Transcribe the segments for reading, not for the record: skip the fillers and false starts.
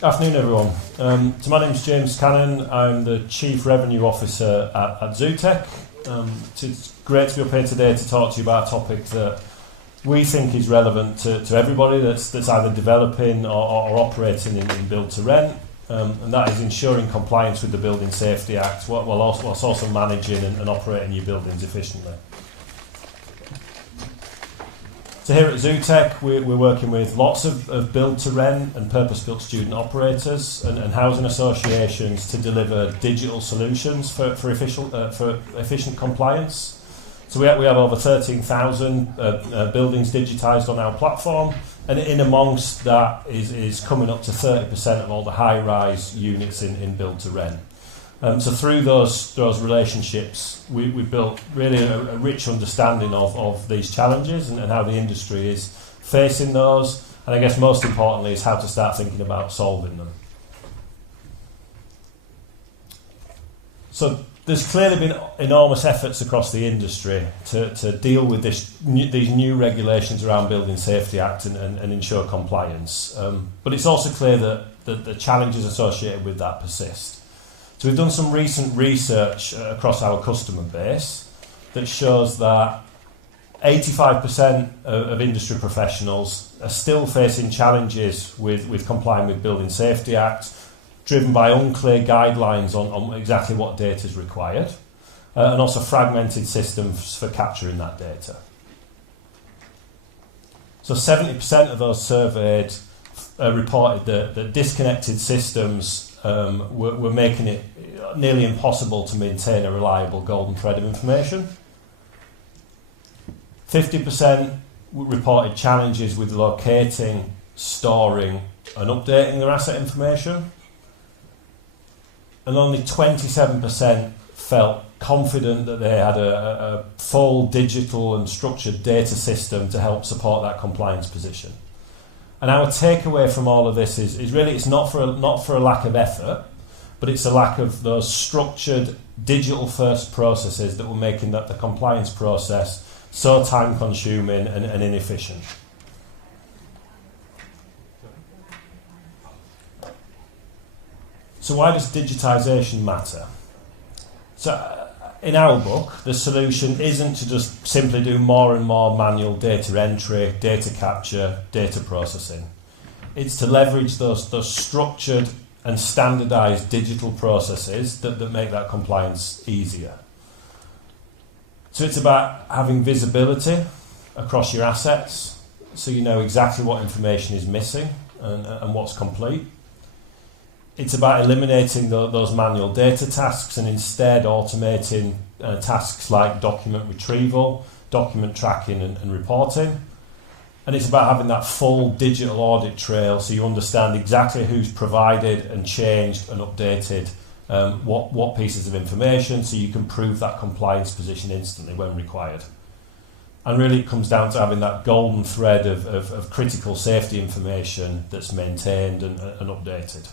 Afternoon, everyone. So my name's James Cannon. I'm the Chief Revenue Officer at Zutec. It's great to be up here today to talk to you about a topic that we think is relevant to everybody that's either developing or operating in build to rent, and that is ensuring compliance with the Building Safety Act while also managing and operating your buildings efficiently. So here at Zutec, we're working with lots of build-to-rent and purpose-built student operators and housing associations to deliver digital solutions for efficient compliance. So we have over 13,000 buildings digitised on our platform, and in amongst that is coming up to 30% of all the high-rise units in build-to-rent. So through those relationships, we've built really a rich understanding of these challenges and how the industry is facing those, and I guess most importantly is how to start thinking about solving them. So there's clearly been enormous efforts across the industry to deal with these new regulations around Building Safety Act and ensure compliance, but it's also clear that the challenges associated with that persist. So we've done some recent research across our customer base that shows that 85% of industry professionals are still facing challenges with complying with Building Safety Act, driven by unclear guidelines on exactly what data is required, and also fragmented systems for capturing that data. So 70% of those surveyed reported that disconnected systems were making it nearly impossible to maintain a reliable golden thread of information. 50% reported challenges with locating, storing and updating their asset information. And only 27% felt confident that they had a full digital and structured data system to help support that compliance position. And our takeaway from all of this is really it's not for a lack of effort, but it's a lack of those structured digital first processes that were making the compliance process so time consuming and inefficient. So why does digitisation matter? So in our book, the solution isn't to just simply do more and more manual data entry, data capture, data processing. It's to leverage those structured and standardised digital processes that make that compliance easier. So it's about having visibility across your assets, so you know exactly what information is missing and what's complete. It's about eliminating those manual data tasks and instead automating tasks like document retrieval, document tracking and reporting. And it's about having that full digital audit trail so you understand exactly who's provided and changed and updated what pieces of information, so you can prove that compliance position instantly when required. And really it comes down to having that golden thread of critical safety information that's maintained and updated.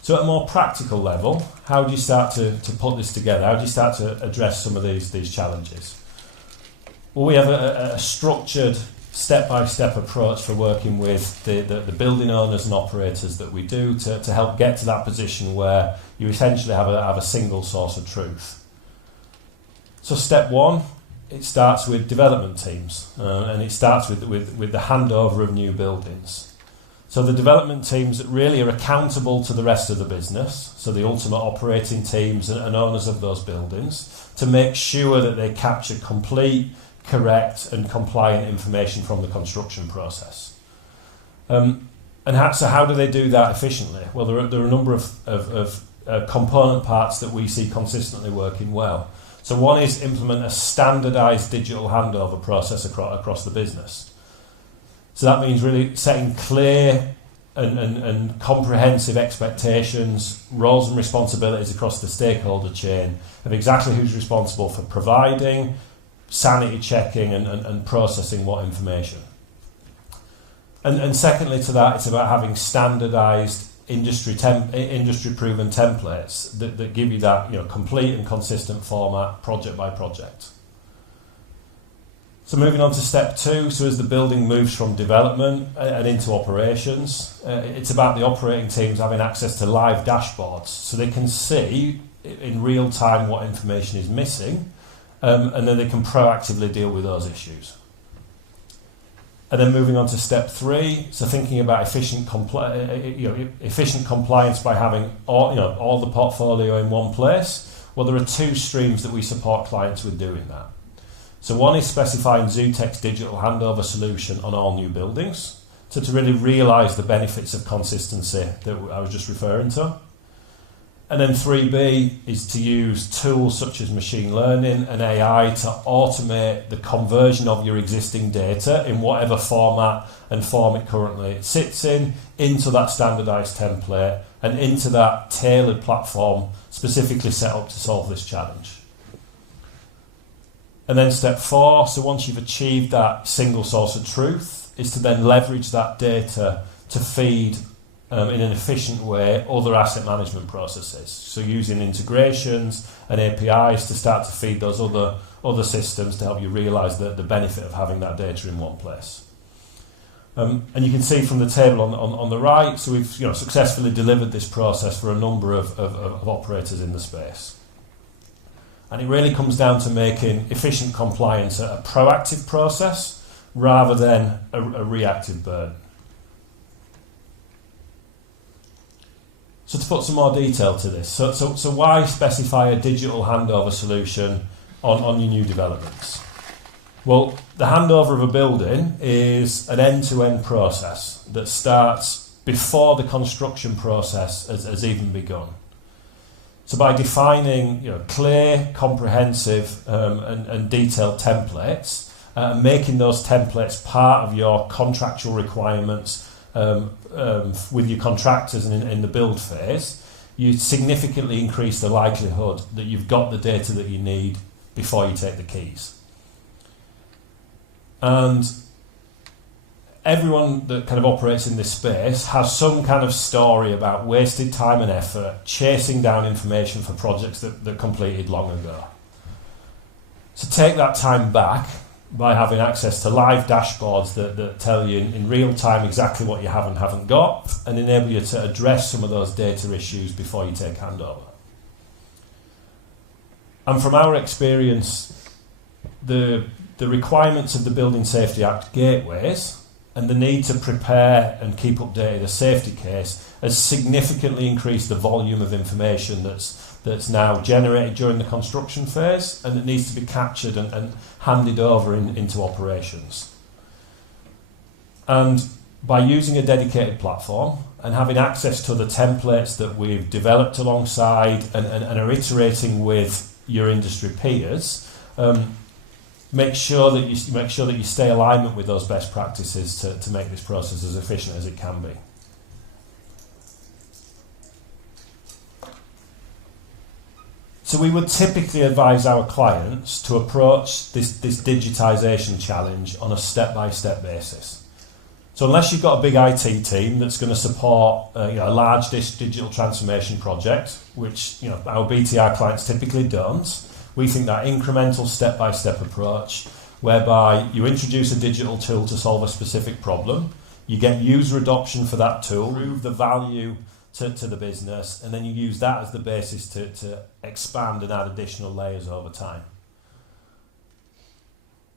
So at a more practical level, how do you start to put this together? How do you start to address some of these challenges? Well, we have a structured step-by-step approach for working with the building owners and operators that we do to help get to that position where you essentially have a single source of truth. So step one, it starts with development teams, and it starts with the handover of new buildings. So the development teams really are accountable to the rest of the business, so the ultimate operating teams and owners of those buildings, to make sure that they capture complete, correct and compliant information from the construction process. So how do they do that efficiently? Well, there are a number of component parts that we see consistently working well. So one is implement a standardised digital handover process across the business. So that means really setting clear and comprehensive expectations, roles and responsibilities across the stakeholder chain of exactly who's responsible for providing, sanity checking and processing what information. And secondly to that, it's about having standardised industry-proven templates that give you that complete and consistent format project by project. So moving on to step 2, so as the building moves from development and into operations, it's about the operating teams having access to live dashboards so they can see in real time what information is missing, and then they can proactively deal with those issues. And then moving on to step 3, so thinking about efficient compliance by having all the portfolio in one place. Well, there are 2 streams that we support clients with doing that. So one is specifying Zutec's Digital Handover solution on all new buildings, so to really realise the benefits of consistency that I was just referring to. And then 3B is to use tools such as machine learning and AI to automate the conversion of your existing data in whatever format and form it currently sits in, into that standardised template and into that tailored platform specifically set up to solve this challenge. And then step 4, so once you've achieved that single source of truth, is to then leverage that data to feed in an efficient way other asset management processes. So using integrations and APIs to start to feed those other systems to help you realise the benefit of having that data in one place. And you can see from the table on the right, so we've successfully delivered this process for a number of operators in the space. And it really comes down to making efficient compliance a proactive process rather than a reactive burden. So to put some more detail to this, so why specify a digital handover solution on your new developments? Well, the handover of a building is an end-to-end process that starts before the construction process has even begun. So by defining clear, comprehensive and detailed templates, making those templates part of your contractual requirements with your contractors and in the build phase, you significantly increase the likelihood that you've got the data that you need before you take the keys. And everyone that kind of operates in this space has some kind of story about wasted time and effort chasing down information for projects that completed long ago. So take that time back by having access to live dashboards that tell you in real time exactly what you have and haven't got, and enable you to address some of those data issues before you take handover. And from our experience, the requirements of the Building Safety Act gateways and the need to prepare and keep updated a safety case has significantly increased the volume of information that's now generated during the construction phase and that needs to be captured and handed over into operations. And by using a dedicated platform and having access to the templates that we've developed alongside and are iterating with your industry peers, make sure that you stay in alignment with those best practices to make this process as efficient as it can be. So we would typically advise our clients to approach this digitisation challenge on a step-by-step basis. So unless you've got a big IT team that's going to support a large digital transformation project, which our BTR clients typically don't, we think that incremental step-by-step approach, whereby you introduce a digital tool to solve a specific problem, you get user adoption for that tool, prove the value to the business, and then you use that as the basis to expand and add additional layers over time.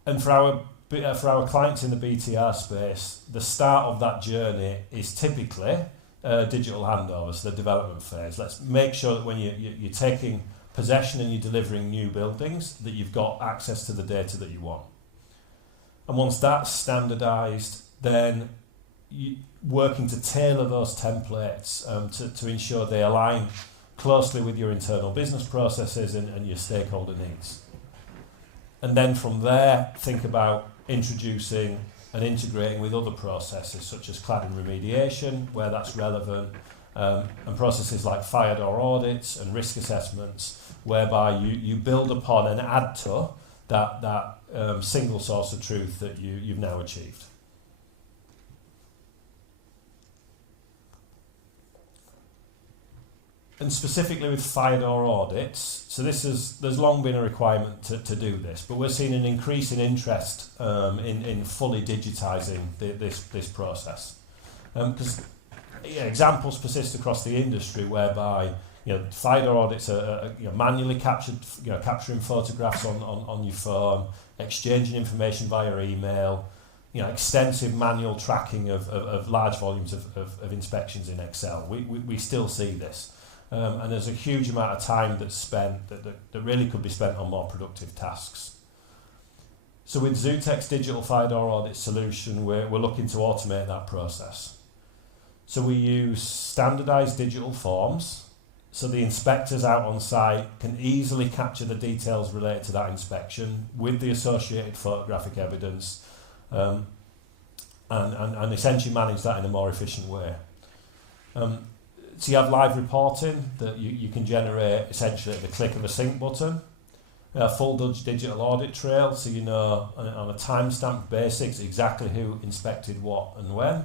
And for our clients in the BTR space, the start of that journey is typically digital handover, so the development phase. Let's make sure that when you're taking possession and you're delivering new buildings, that you've got access to the data that you want. And once that's standardised, then working to tailor those templates to ensure they align closely with your internal business processes and your stakeholder needs. And then from there, think about introducing and integrating with other processes such as cladding remediation, where that's relevant, and processes like fire door audits and risk assessments, whereby you build upon and add to that single source of truth that you've now achieved. and specifically with fire door audits, so there's long been a requirement to do this, but we're seeing an increase in interest in fully digitising this process. Because examples persist across the industry whereby fire door audits are manually captured, capturing photographs on your phone, exchanging information via email, extensive manual tracking of large volumes of inspections in Excel. We still see this. And there's a huge amount of time that's spent that really could be spent on more productive tasks. So with Zutec's digital fire door audit solution, we're looking to automate that process. So we use standardised digital forms, so the inspectors out on site can easily capture the details related to that inspection with the associated photographic evidence, and essentially manage that in a more efficient way. So you have live reporting that you can generate essentially at the click of a sync button. A full digital audit trail, so on a timestamp basis exactly who inspected what and when,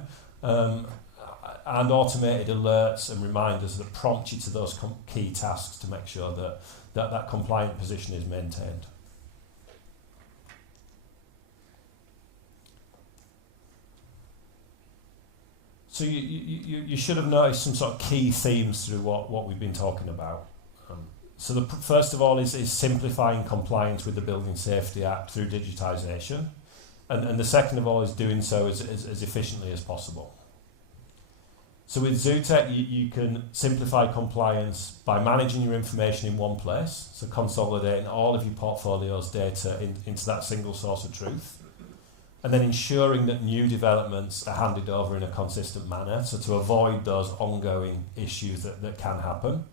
and automated alerts and reminders that prompt you to those key tasks to make sure that compliant position is maintained. So you should have noticed some sort of key themes through what we've been talking about. So the first of all is simplifying compliance with the Building Safety Act through digitisation, and the second of all is doing so as efficiently as possible. So with Zutec, you can simplify compliance by managing your information in one place, so consolidating all of your portfolio's data into that single source of truth, and then ensuring that new developments are handed over in a consistent manner, so to avoid those ongoing issues that can happen.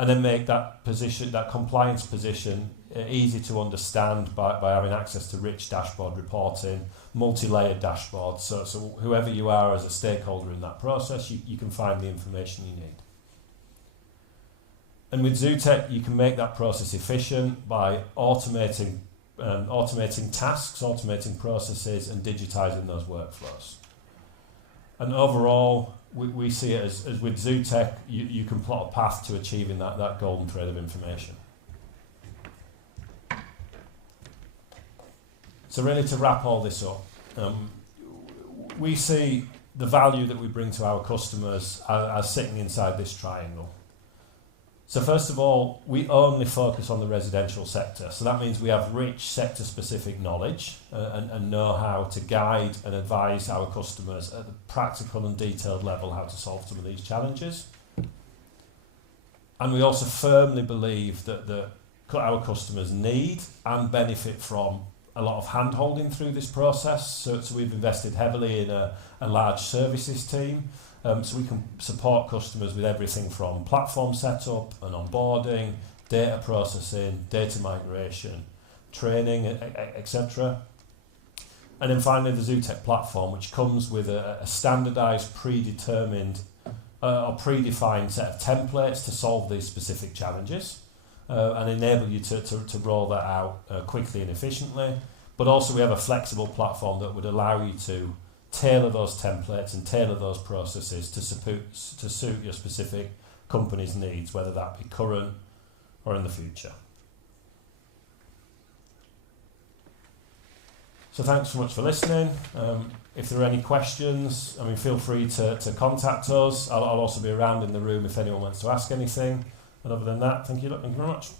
And then make that compliance position easy to understand by having access to rich dashboard reporting, multi-layered dashboards, so whoever you are as a stakeholder in that process, you can find the information you need. And with Zutec, you can make that process efficient by automating tasks, automating processes, and digitising those workflows. And overall, we see it as with Zutec, you can plot a path to achieving that golden thread of information. So really, to wrap all this up, we see the value that we bring to our customers as sitting inside this triangle. So first of all, we only focus on the residential sector. So that means we have rich sector-specific knowledge and know-how to guide and advise our customers at the practical and detailed level how to solve some of these challenges. And we also firmly believe that our customers need and benefit from a lot of hand-holding through this process. So we've invested heavily in a large services team. So we can support customers with everything from platform setup and onboarding, data processing, data migration, training, etc. And then finally the Zutec platform, which comes with a standardised, predetermined or predefined set of templates to solve these specific challenges and enable you to roll that out quickly and efficiently. But also we have a flexible platform that would allow you to tailor those templates and tailor those processes to suit your specific company's needs, whether that be current or in the future. So thanks so much for listening. If there are any questions, feel free to contact us. I'll also be around in the room if anyone wants to ask anything. And other than that, thank you very much.